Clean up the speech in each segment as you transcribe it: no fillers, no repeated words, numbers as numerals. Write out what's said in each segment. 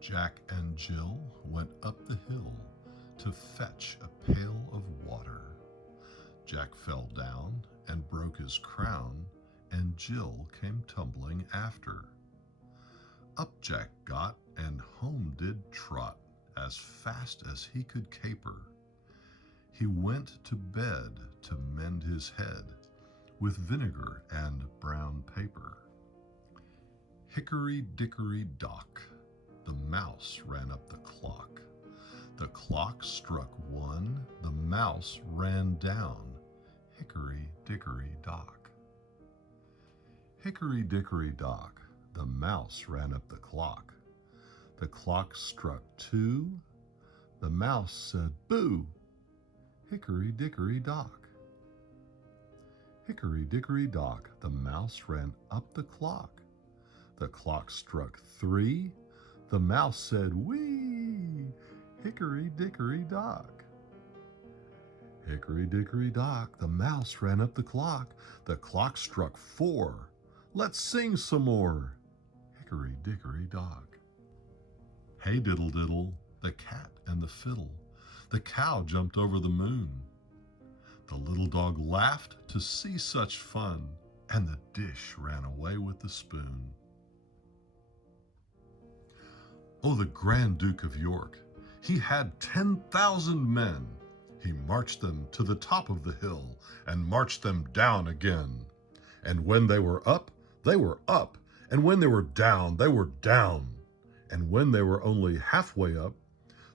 Jack and Jill went up the hill to fetch a pail of water. Jack fell down and broke his crown, and Jill came tumbling after. Up Jack got, and home did trot, as fast as he could caper. He went to bed to mend his head, with vinegar and brown paper. Hickory, dickory, dock, the mouse ran up the clock. The clock struck 1, the mouse ran down. Hickory, dickory, dock. Hickory, dickory, dock, the mouse ran up the clock. The clock struck 2, the mouse said, "Boo!" Hickory, dickory, dock. Hickory, dickory, dock, the mouse ran up the clock. The clock struck 3, the mouse said, "Wee!" Hickory, dickory, dock. Hickory, dickory, dock, the mouse ran up the clock. The clock struck 4. Let's sing some more. Hickory, dickory, dock. Hey, diddle, diddle, the cat and the fiddle. The cow jumped over the moon. The little dog laughed to see such fun, and the dish ran away with the spoon. Oh, the Grand Duke of York, he had 10,000 men. He marched them to the top of the hill and marched them down again. And when they were up, they were up. And when they were down, they were down. And when they were only halfway up,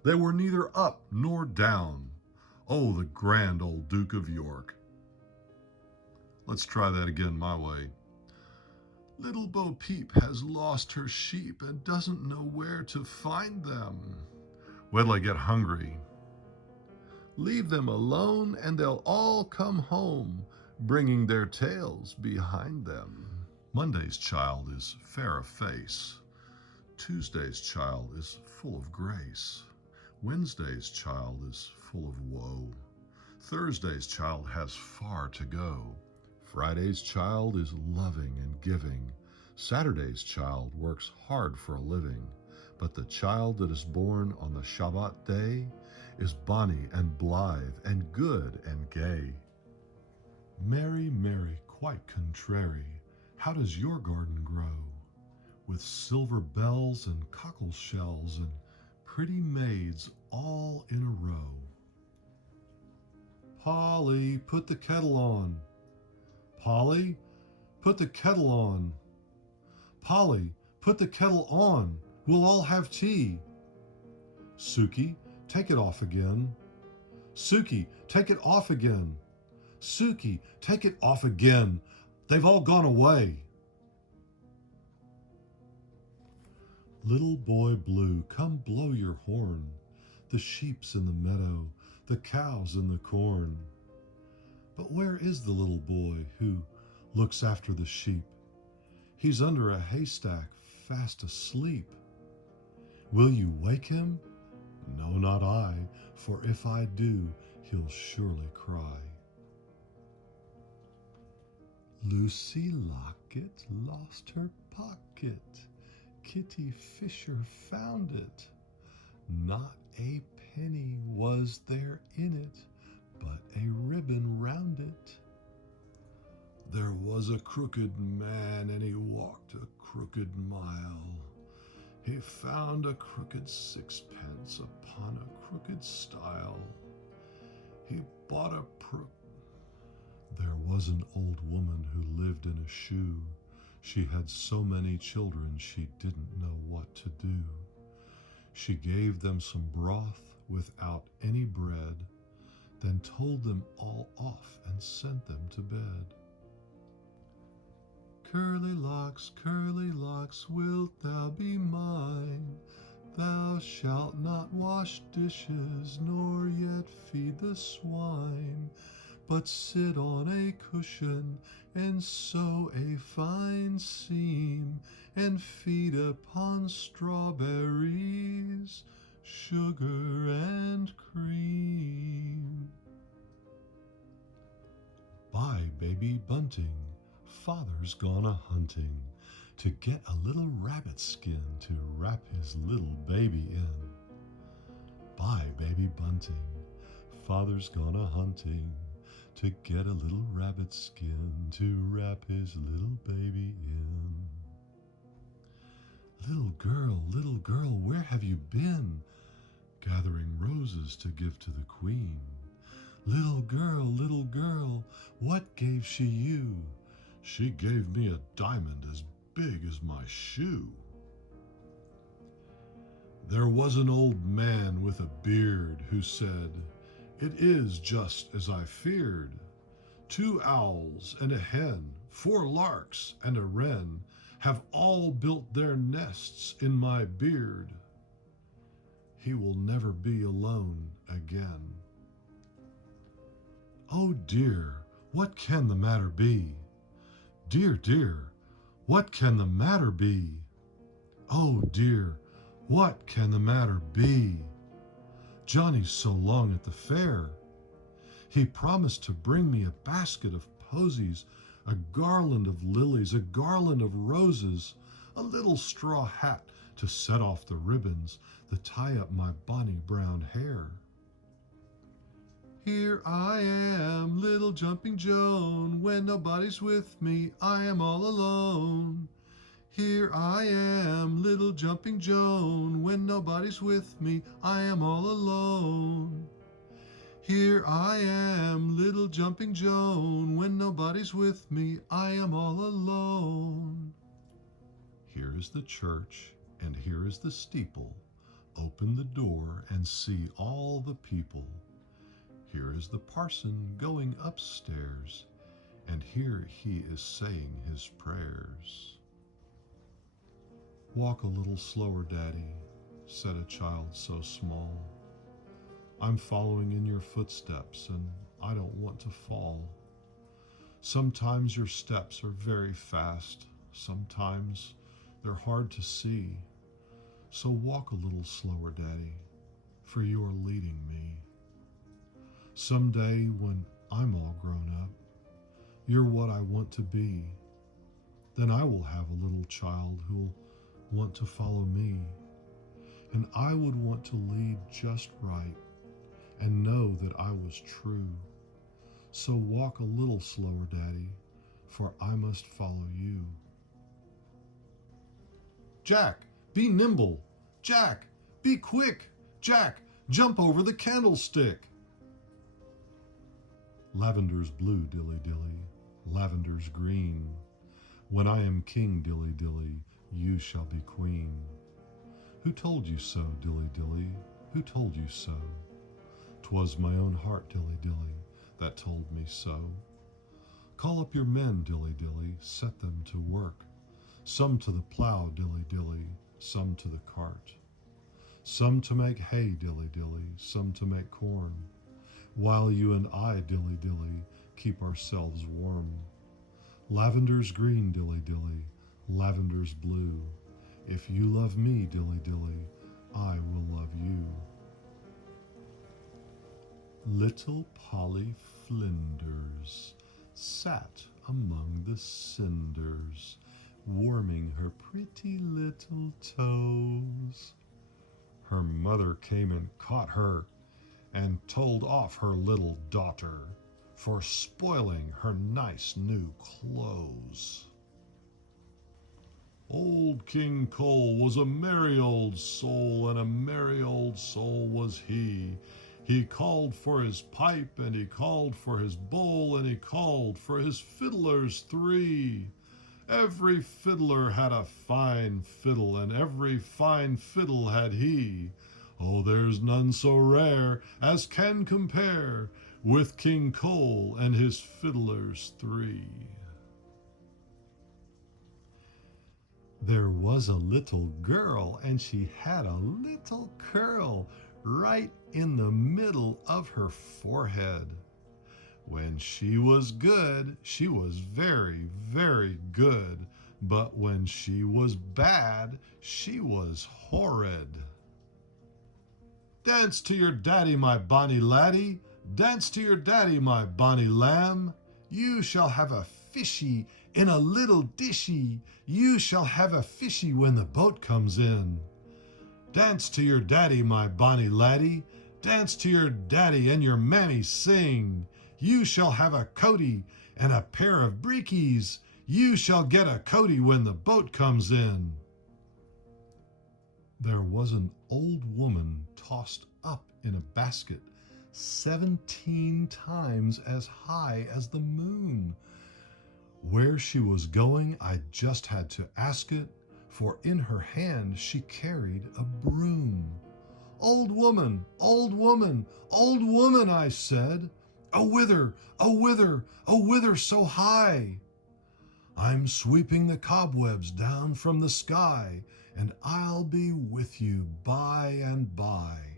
they were neither up nor down. Oh, the grand old Duke of York. Let's try that again my way. Little Bo Peep has lost her sheep and doesn't know where to find them. Wait till I get hungry. Leave them alone and they'll all come home, bringing their tails behind them. Monday's child is fair of face. Tuesday's child is full of grace. Wednesday's child is full of woe. Thursday's child has far to go. Friday's child is loving and giving. Saturday's child works hard for a living. But the child that is born on the Shabbat day is bonny and blithe and good and gay. Mary, Mary, quite contrary, how does your garden grow? With silver bells and cockle shells and pretty maids all in a row. Polly, put the kettle on. Polly, put the kettle on. Polly, put the kettle on. We'll all have tea. Suki, take it off again. Suki, take it off again. Suki, take it off again. They've all gone away. Little boy blue, come blow your horn. The sheep's in the meadow, the cow's in the corn. But where is the little boy who looks after the sheep? He's under a haystack, fast asleep. Will you wake him? No, not I, for if I do, he'll surely cry. Lucy Locket lost her pocket. Kitty Fisher found it. Not a penny was there in it, but a ribbon round it. There was a crooked man, and he walked a crooked mile. He found a crooked sixpence upon a crooked stile. He bought a There was an old woman who lived in a shoe. She had so many children she didn't know what to do. She gave them some broth without any bread, then told them all off and sent them to bed. Curly locks, wilt thou be mine? Thou shalt not wash dishes, nor yet feed the swine, but sit on a cushion and sew a fine seam, and feed upon strawberries, sugar and cream. Bye, baby bunting, father's gone a hunting. to get a little rabbit skin to wrap his little baby in. Bye, baby bunting, father's gone a-hunting to get a little rabbit skin to wrap his little baby in. Little girl, where have you been? Gathering roses to give to the queen. Little girl, what gave she you? She gave me a diamond as big as my shoe. There was an old man with a beard who said, "It is just as I feared. 2 owls and a hen, 4 larks and a wren have all built their nests in my beard. He will never be alone again." Oh dear, what can the matter be? Dear, what can the matter be? Oh dear, what can the matter be? Johnny's so long at the fair. He promised to bring me a basket of posies, a garland of lilies, a garland of roses, a little straw hat to set off the ribbons that tie up my bonny brown hair. Here I am, little jumping Joan, when nobody's with me, I am all alone. Here I am, little jumping Joan, when nobody's with me, I am all alone. Here I am, little jumping Joan, when nobody's with me, I am all alone. Here is the church, and here is the steeple. Open the door and see all the people. Here is the parson going upstairs, and here he is saying his prayers. Walk a little slower, Daddy, said a child so small. I'm following in your footsteps, and I don't want to fall. Sometimes your steps are very fast, sometimes they're hard to see. So walk a little slower, Daddy, for you are leading me. Someday when I'm all grown up, you're what I want to be. Then I will have a little child who'll want to follow me. And I would want to lead just right and know that I was true. So walk a little slower, Daddy, for I must follow you. Jack, be nimble. Jack, be quick. Jack, jump over the candlestick. Lavender's blue, dilly-dilly, lavender's green. When I am king, dilly-dilly, you shall be queen. Who told you so, dilly-dilly? Who told you so? 'Twas my own heart, dilly-dilly, that told me so. Call up your men, dilly-dilly, set them to work. Some to the plow, dilly-dilly, some to the cart. Some to make hay, dilly-dilly, some to make corn. While you and I, dilly-dilly, keep ourselves warm. Lavender's green, dilly-dilly, lavender's blue. If you love me, dilly-dilly, I will love you. Little Polly Flinders sat among the cinders, warming her pretty little toes. Her mother came and caught her and told off her little daughter for spoiling her nice new clothes. Old King Cole was a merry old soul, and a merry old soul was he. He called for his pipe, and he called for his bowl, and he called for his fiddlers 3. Every fiddler had a fine fiddle, and every fine fiddle had he. Oh, there's none so rare as can compare with King Cole and his fiddlers 3. There was a little girl, and she had a little curl right in the middle of her forehead. When she was good, she was very, very good. But when she was bad, she was horrid. Dance to your daddy, my bonny laddie. Dance to your daddy, my bonny lamb. You shall have a fishy in a little dishy. You shall have a fishy when the boat comes in. Dance to your daddy, my bonny laddie. Dance to your daddy and your mammy sing. You shall have a coatie and a pair of breekies. You shall get a coatie when the boat comes in. There was an old woman tossed up in a basket 17 times as high as the moon. Where she was going, I just had to ask it, for in her hand she carried a broom. Old woman, old woman, old woman, I said, "A whither, a whither, a whither so high?" "I'm sweeping the cobwebs down from the sky, and I'll be with you by and by."